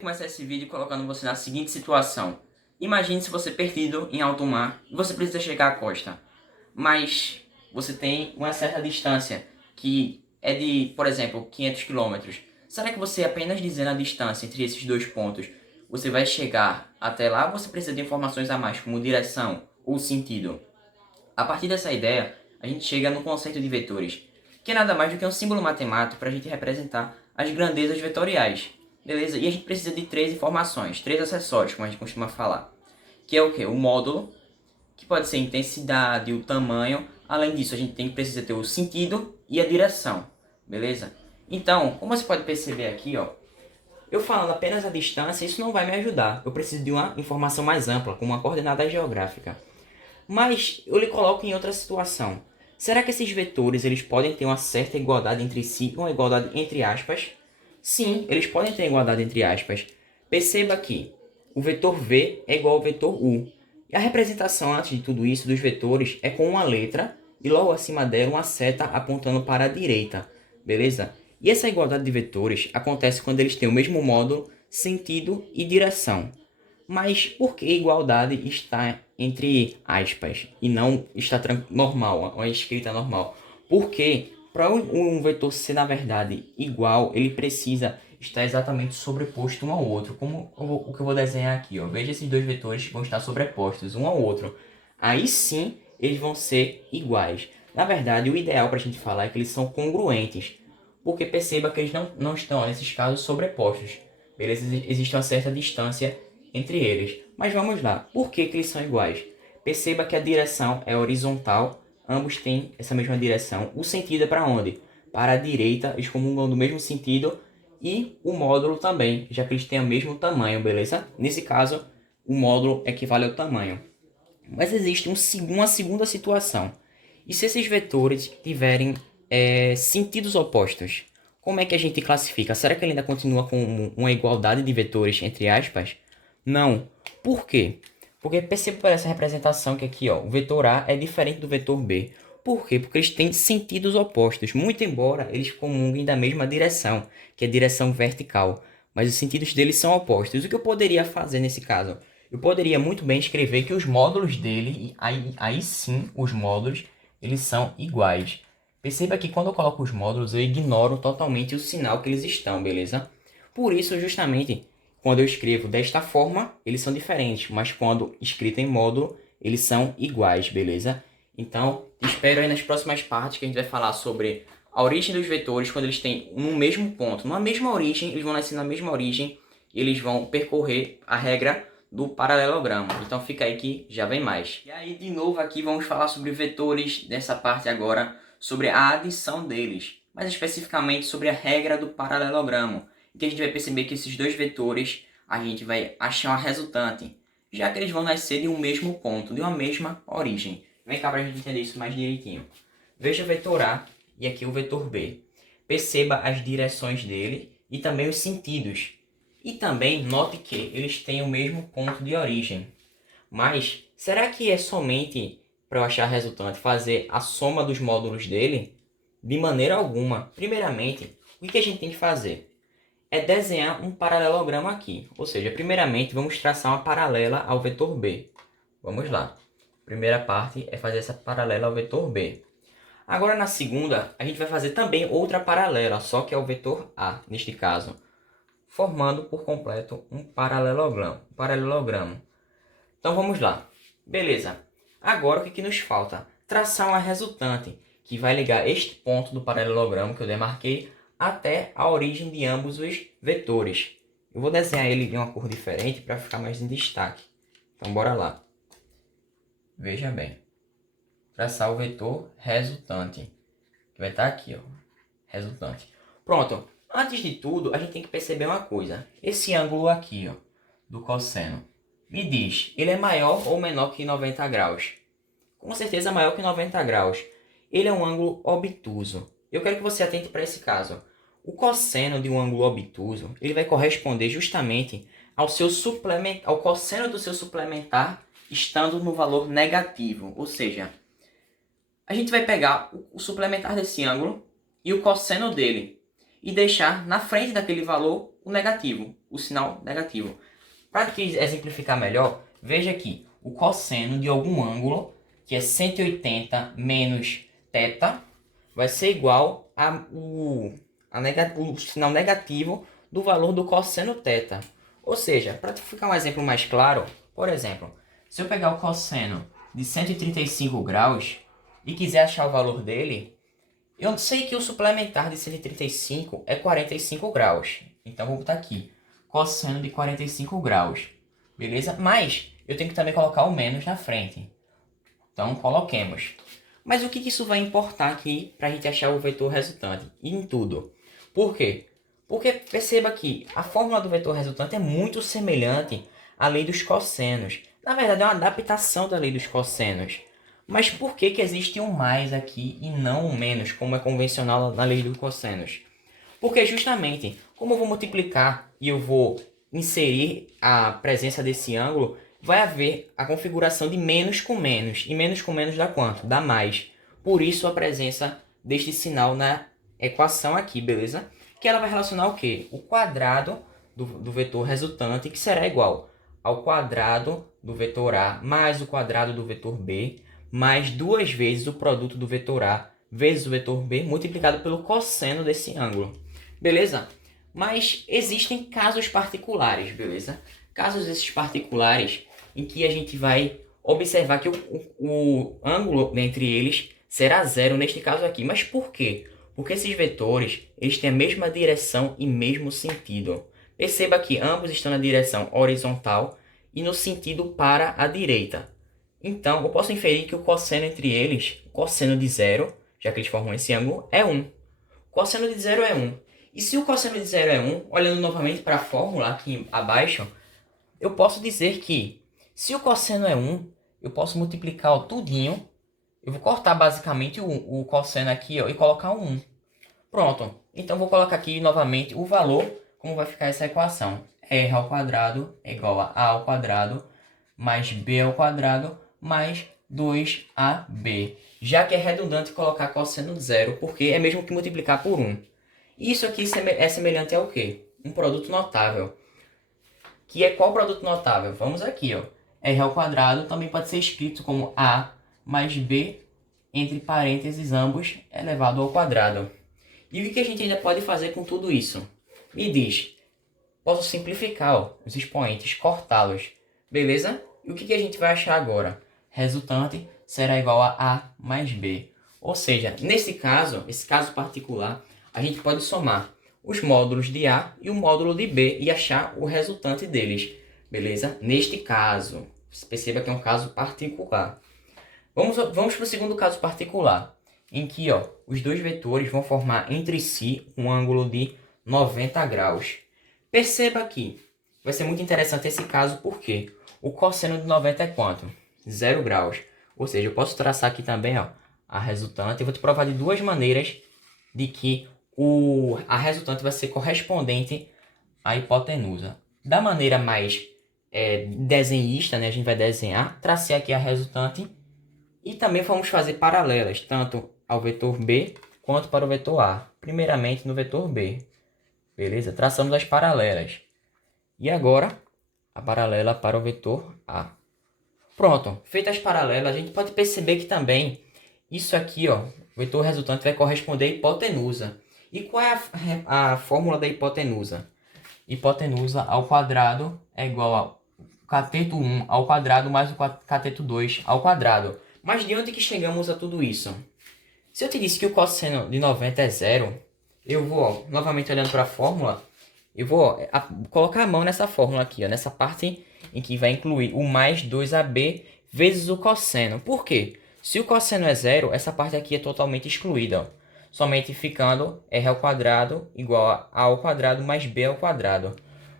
Começar esse vídeo colocando você na seguinte situação. Imagine se você perdido em alto mar e você precisa chegar à costa, mas você tem uma certa distância que é de, por exemplo, 500 quilômetros. Será que você apenas dizendo a distância entre esses dois pontos, você vai chegar até lá ou você precisa de informações a mais, como direção ou sentido? A partir dessa ideia, a gente chega no conceito de vetores, que é nada mais do que um símbolo matemático para a gente representar as grandezas vetoriais. Beleza? E a gente precisa de três informações, três acessórios, como a gente costuma falar. Que é o quê? O módulo, que pode ser a intensidade, o tamanho. Além disso, a gente precisa ter o sentido e a direção. Beleza? Então, como você pode perceber aqui, ó, eu falando apenas a distância, isso não vai me ajudar. Eu preciso de uma informação mais ampla, como uma coordenada geográfica. Mas eu lhe coloco em outra situação. Será que esses vetores eles podem ter uma certa igualdade entre si, uma igualdade entre aspas? Sim, eles podem ter igualdade entre aspas. Perceba que o vetor v é igual ao vetor u. E a representação antes de tudo isso dos vetores é com uma letra e logo acima dela uma seta apontando para a direita. Beleza? E essa igualdade de vetores acontece quando eles têm o mesmo módulo, sentido e direção. Mas por que igualdade está entre aspas e não está normal, uma escrita normal? Porque para um vetor ser na verdade igual, ele precisa estar exatamente sobreposto um ao outro. Como o que eu vou desenhar aqui, ó. Veja esses dois vetores que vão estar sobrepostos um ao outro. Aí sim eles vão ser iguais. Na verdade, o ideal para a gente falar é que eles são congruentes. Porque perceba que eles não estão, nesses casos, sobrepostos. Beleza? Existe uma certa distância entre eles. Mas vamos lá, por que eles são iguais? Perceba que a direção é horizontal, ambos têm essa mesma direção. O sentido é para onde? Para a direita, eles comungam do mesmo sentido e o módulo também, já que eles têm o mesmo tamanho, beleza? Nesse caso, o módulo equivale ao tamanho. Mas existe uma segunda situação. E se esses vetores tiverem sentidos opostos? Como é que a gente classifica? Será que ele ainda continua com uma igualdade de vetores entre aspas? Não. Por quê? Porque perceba por essa representação que aqui, ó, o vetor A é diferente do vetor B. Por quê? Porque eles têm sentidos opostos, muito embora eles comunguem da mesma direção, que é a direção vertical. Mas os sentidos deles são opostos. O que eu poderia fazer nesse caso? Eu poderia muito bem escrever que os módulos dele, aí sim, os módulos, eles são iguais. Perceba que quando eu coloco os módulos, eu ignoro totalmente o sinal que eles estão, beleza? Por isso, justamente, quando eu escrevo desta forma, eles são diferentes, mas quando escrito em módulo, eles são iguais, beleza? Então, espero aí nas próximas partes que a gente vai falar sobre a origem dos vetores, quando eles têm no mesmo ponto, na mesma origem, eles vão nascer na mesma origem, e eles vão percorrer a regra do paralelogramo. Então fica aí que já vem mais. E aí, de novo, aqui vamos falar sobre vetores, dessa parte agora, sobre a adição deles, mais especificamente sobre a regra do paralelogramo, que a gente vai perceber que esses dois vetores a gente vai achar uma resultante, já que eles vão nascer de um mesmo ponto, de uma mesma origem. Vem cá para a gente entender isso mais direitinho. Veja o vetor A e aqui o vetor B. Perceba as direções dele e também os sentidos. E também note que eles têm o mesmo ponto de origem. Mas será que é somente para eu achar a resultante fazer a soma dos módulos dele? De maneira alguma. Primeiramente, o que a gente tem que fazer? É desenhar um paralelogramo aqui. Ou seja, primeiramente vamos traçar uma paralela ao vetor B. Vamos lá. Primeira parte é fazer essa paralela ao vetor B. Agora na segunda, a gente vai fazer também outra paralela, só que é o vetor A, neste caso, formando por completo um paralelogramo. Então vamos lá. Beleza. Agora o que nos falta? Traçar uma resultante que vai ligar este ponto do paralelogramo que eu demarquei até a origem de ambos os vetores. Eu vou desenhar ele de uma cor diferente para ficar mais em destaque. Então bora lá. Veja bem. Traçar o vetor resultante, que vai estar aqui, ó. Resultante. Pronto. Antes de tudo, a gente tem que perceber uma coisa. Esse ângulo aqui, ó, do cosseno, me diz, ele é maior ou menor que 90 graus? Com certeza maior que 90 graus. Ele é um ângulo obtuso. Eu quero que você atente para esse caso. O cosseno de um ângulo obtuso, ele vai corresponder justamente ao cosseno do seu suplementar estando no valor negativo. Ou seja, a gente vai pegar o suplementar desse ângulo e o cosseno dele e deixar na frente daquele valor o negativo. o sinal negativo. Para que exemplificar melhor, veja aqui, o cosseno de algum ângulo, que é 180 menos θ, vai ser igual o sinal negativo do valor do cosseno θ. Ou seja, para ficar um exemplo mais claro, por exemplo, se eu pegar o cosseno de 135 graus e quiser achar o valor dele, eu sei que o suplementar de 135 é 45 graus. Então vou botar aqui, cosseno de 45 graus. Beleza? Mas eu tenho que também colocar o menos na frente. Então coloquemos. Mas o que isso vai importar aqui para a gente achar o vetor resultante? Em tudo. Por quê? Porque perceba que a fórmula do vetor resultante é muito semelhante à lei dos cossenos. Na verdade é uma adaptação da lei dos cossenos. Mas por que existe um mais aqui e não um menos, como é convencional na lei dos cossenos? Porque justamente, como eu vou multiplicar e eu vou inserir a presença desse ângulo, vai haver a configuração de menos com menos. E menos com menos dá quanto? Dá mais. Por isso a presença deste sinal na equação aqui, beleza? Que ela vai relacionar o quê? O quadrado do vetor resultante, que será igual ao quadrado do vetor A mais o quadrado do vetor B, mais duas vezes o produto do vetor A vezes o vetor B, multiplicado pelo cosseno desse ângulo. Beleza? Mas existem casos particulares, beleza? Casos esses particulares em que a gente vai observar que o ângulo entre eles será zero neste caso aqui. Mas por quê? Porque esses vetores eles têm a mesma direção e mesmo sentido. Perceba que ambos estão na direção horizontal e no sentido para a direita. Então, eu posso inferir que o cosseno entre eles, o cosseno de zero, já que eles formam esse ângulo, é 1. O cosseno de zero é 1. E se o cosseno de zero é 1, olhando novamente para a fórmula aqui abaixo, eu posso dizer que se o cosseno é 1, eu posso multiplicar o tudinho. Eu vou cortar basicamente o cosseno aqui ó, e colocar um 1. Pronto. Então vou colocar aqui novamente o valor, como vai ficar essa equação. R ao quadrado é igual a ao quadrado mais b ao quadrado mais 2ab. Já que é redundante colocar cosseno de zero, porque é mesmo que multiplicar por 1. Isso aqui é semelhante ao quê? Um produto notável. Que é qual produto notável? Vamos aqui, ó. R ao quadrado também pode ser escrito como a mais b, entre parênteses, ambos, elevado ao quadrado. E o que a gente ainda pode fazer com tudo isso? Me diz. Posso simplificar ó, os expoentes, cortá-los. Beleza? E o que a gente vai achar agora? Resultante será igual a A mais B. Ou seja, nesse caso, esse caso particular, a gente pode somar os módulos de A e o módulo de B e achar o resultante deles. Beleza? Neste caso, você perceba que é um caso particular. Vamos para o segundo caso particular, em que ó, os dois vetores vão formar entre si um ângulo de 90 graus. Perceba aqui, vai ser muito interessante esse caso porque o cosseno de 90 é quanto? 0 graus. Ou seja, eu posso traçar aqui também ó, a resultante. Eu vou te provar de duas maneiras de que a resultante vai ser correspondente à hipotenusa. Da maneira mais desenhista, né, a gente vai desenhar, tracei aqui a resultante e também vamos fazer paralelas, tanto ao vetor B quanto para o vetor A. Primeiramente no vetor B. Beleza? Traçamos as paralelas. E agora, a paralela para o vetor A. Pronto. Feitas as paralelas, a gente pode perceber que também isso aqui, ó, o vetor resultante vai corresponder à hipotenusa. E qual é a fórmula da hipotenusa? Hipotenusa ao quadrado é igual ao cateto 1 ao quadrado mais o cateto 2 ao quadrado. Mas de onde que chegamos a tudo isso? Se eu te disse que o cosseno de 90 é zero, eu vou, ó, novamente olhando para a fórmula, eu vou colocar a mão nessa fórmula aqui, ó, nessa parte em que vai incluir o mais 2ab vezes o cosseno. Por quê? Se o cosseno é zero, essa parte aqui é totalmente excluída, ó, somente ficando r ao quadrado igual a ao quadrado mais b ao quadrado.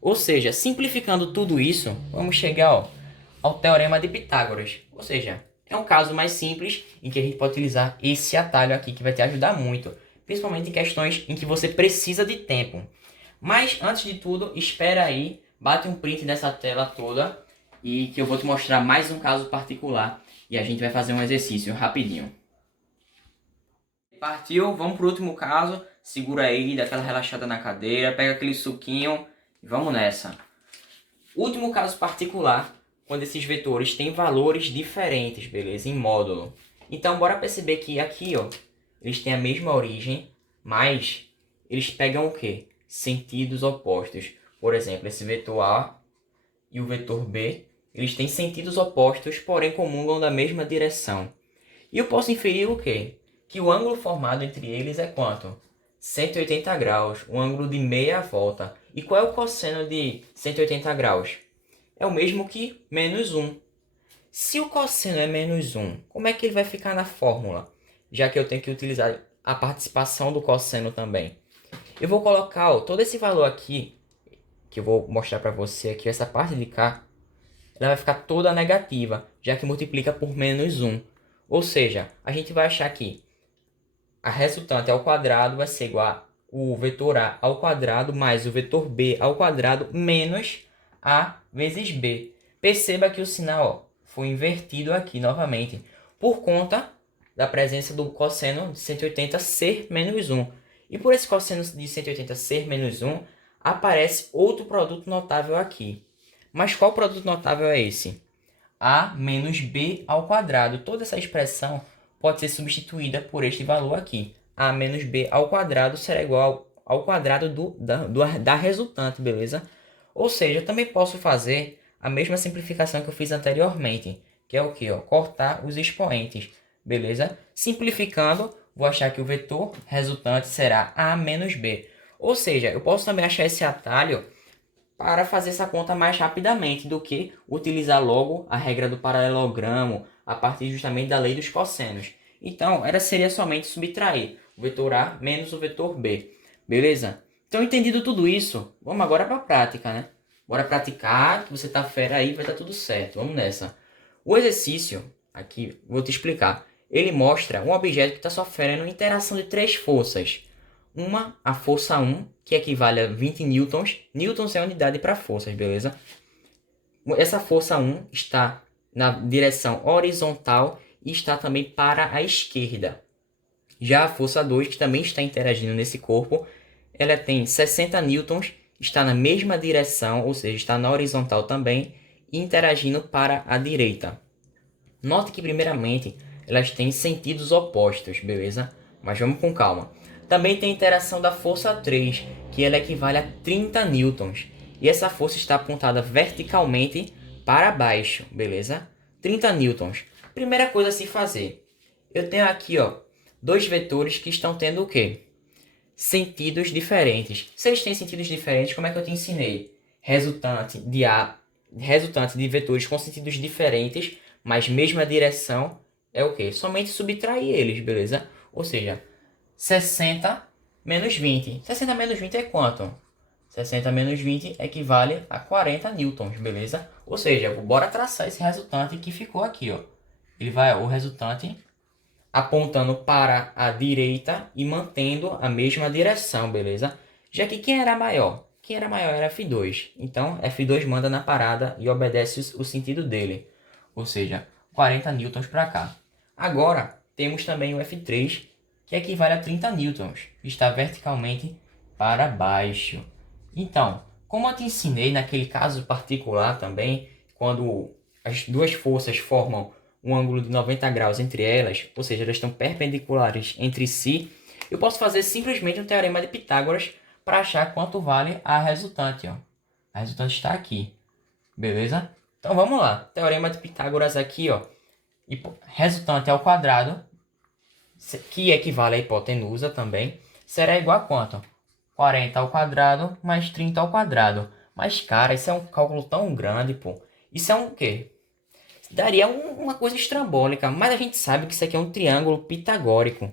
Ou seja, simplificando tudo isso, vamos chegar ó, ao teorema de Pitágoras. Ou seja, é um caso mais simples em que a gente pode utilizar esse atalho aqui que vai te ajudar muito, principalmente em questões em que você precisa de tempo. Mas antes de tudo, espera aí, bate um print dessa tela toda e que eu vou te mostrar mais um caso particular e a gente vai fazer um exercício rapidinho. Partiu, vamos para o último caso. Segura aí, dá aquela relaxada na cadeira, pega aquele suquinho Vamos nessa. Último caso particular, quando esses vetores têm valores diferentes, beleza? Em módulo. Então, bora perceber que aqui, ó, eles têm a mesma origem, mas eles pegam o quê? Sentidos opostos. Por exemplo, esse vetor A e o vetor B, eles têm sentidos opostos, porém comungam da mesma direção. E eu posso inferir o quê? Que o ângulo formado entre eles é quanto? 180 graus, um ângulo de meia volta. E qual é o cosseno de 180 graus? É o mesmo que menos 1. Se o cosseno é menos 1, como é que ele vai ficar na fórmula? Já que eu tenho que utilizar a participação do cosseno também. Eu vou colocar todo esse valor aqui, que eu vou mostrar para você aqui, essa parte de cá, ela vai ficar toda negativa, já que multiplica por menos 1. Ou seja, a gente vai achar que a resultante ao quadrado vai ser igual a o vetor A ao quadrado mais o vetor B ao quadrado menos A vezes B. Perceba que o sinal foi invertido aqui novamente, por conta da presença do cosseno de 180 ser menos 1. E por esse cosseno de 180 ser menos 1, aparece outro produto notável aqui. Mas qual produto notável é esse? A menos B ao quadrado. Toda essa expressão pode ser substituída por este valor aqui. A menos B ao quadrado será igual ao quadrado da resultante, beleza? Ou seja, eu também posso fazer a mesma simplificação que eu fiz anteriormente, que é o que? Cortar os expoentes, beleza? Simplificando, vou achar que o vetor resultante será A menos B. Ou seja, eu posso também achar esse atalho para fazer essa conta mais rapidamente do que utilizar logo a regra do paralelogramo a partir justamente da lei dos cossenos. Então, seria somente subtrair o vetor A menos o vetor B. Beleza? Então, entendido tudo isso, vamos agora para a prática, né? Bora praticar, que você tá fera aí, vai dar tudo certo. Vamos nessa. O exercício, aqui, vou te explicar. Ele mostra um objeto que está sofrendo interação de três forças. A força 1, que equivale a 20 newtons. Newtons é a unidade para forças, beleza? Essa força 1 está na direção horizontal e está também para a esquerda. Já a força 2, que também está interagindo nesse corpo, ela tem 60 newtons, está na mesma direção, ou seja, está na horizontal também, e interagindo para a direita. Note que, primeiramente, elas têm sentidos opostos, beleza? Mas vamos com calma. Também tem a interação da força 3, que ela equivale a 30 newtons. E essa força está apontada verticalmente para baixo, beleza? 30 newtons. Primeira coisa a se fazer. Eu tenho aqui, dois vetores que estão tendo o quê? Sentidos diferentes. Se eles têm sentidos diferentes, como é que eu te ensinei? Resultante de vetores com sentidos diferentes, mas mesma direção, é o quê? Somente subtrair eles, beleza? Ou seja, 60 menos 20. 60 menos 20 é quanto? 60 menos 20 equivale a 40 newtons, beleza? Ou seja, bora traçar esse resultante que ficou aqui, ó. O resultante apontando para a direita e mantendo a mesma direção, beleza? Já que quem era maior? Quem era maior era F2. Então, F2 manda na parada e obedece o sentido dele. Ou seja, 40 newtons para cá. Agora, temos também o F3, que equivale a 30 newtons. Está verticalmente para baixo. Então, como eu te ensinei naquele caso particular também, quando as duas forças formam um ângulo de 90 graus entre elas, ou seja, elas estão perpendiculares entre si, eu posso fazer simplesmente um teorema de Pitágoras para achar quanto vale a resultante. Ó. A resultante está aqui, beleza? Então vamos lá, teorema de Pitágoras aqui, ó. Resultante ao quadrado, que equivale à hipotenusa também, será igual a quanto? 40 ao quadrado mais 30 ao quadrado. Mas, cara, isso é um cálculo tão grande, pô. Isso é um quê? Daria uma coisa estrambólica, mas a gente sabe que isso aqui é um triângulo pitagórico.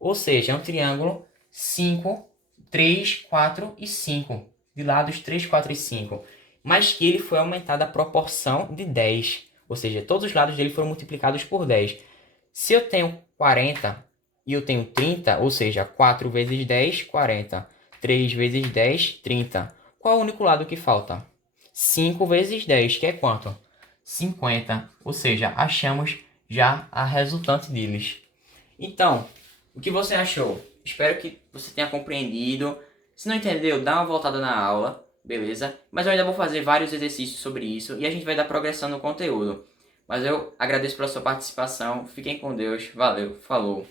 Ou seja, é um triângulo 5, 3, 4 e 5. De lados 3, 4 e 5. Mas que ele foi aumentado a proporção de 10. Ou seja, todos os lados dele foram multiplicados por 10. Se eu tenho 40 e eu tenho 30, ou seja, 4 vezes 10, 40. 3 vezes 10, 30. Qual é o único lado que falta? 5 vezes 10, que é quanto? 50. Ou seja, achamos já a resultante deles. Então, o que você achou? Espero que você tenha compreendido. Se não entendeu, dá uma voltada na aula. beleza? Mas eu ainda vou fazer vários exercícios sobre isso e a gente vai dar progressão no conteúdo. Mas eu agradeço pela sua participação, fiquem com Deus, valeu, falou!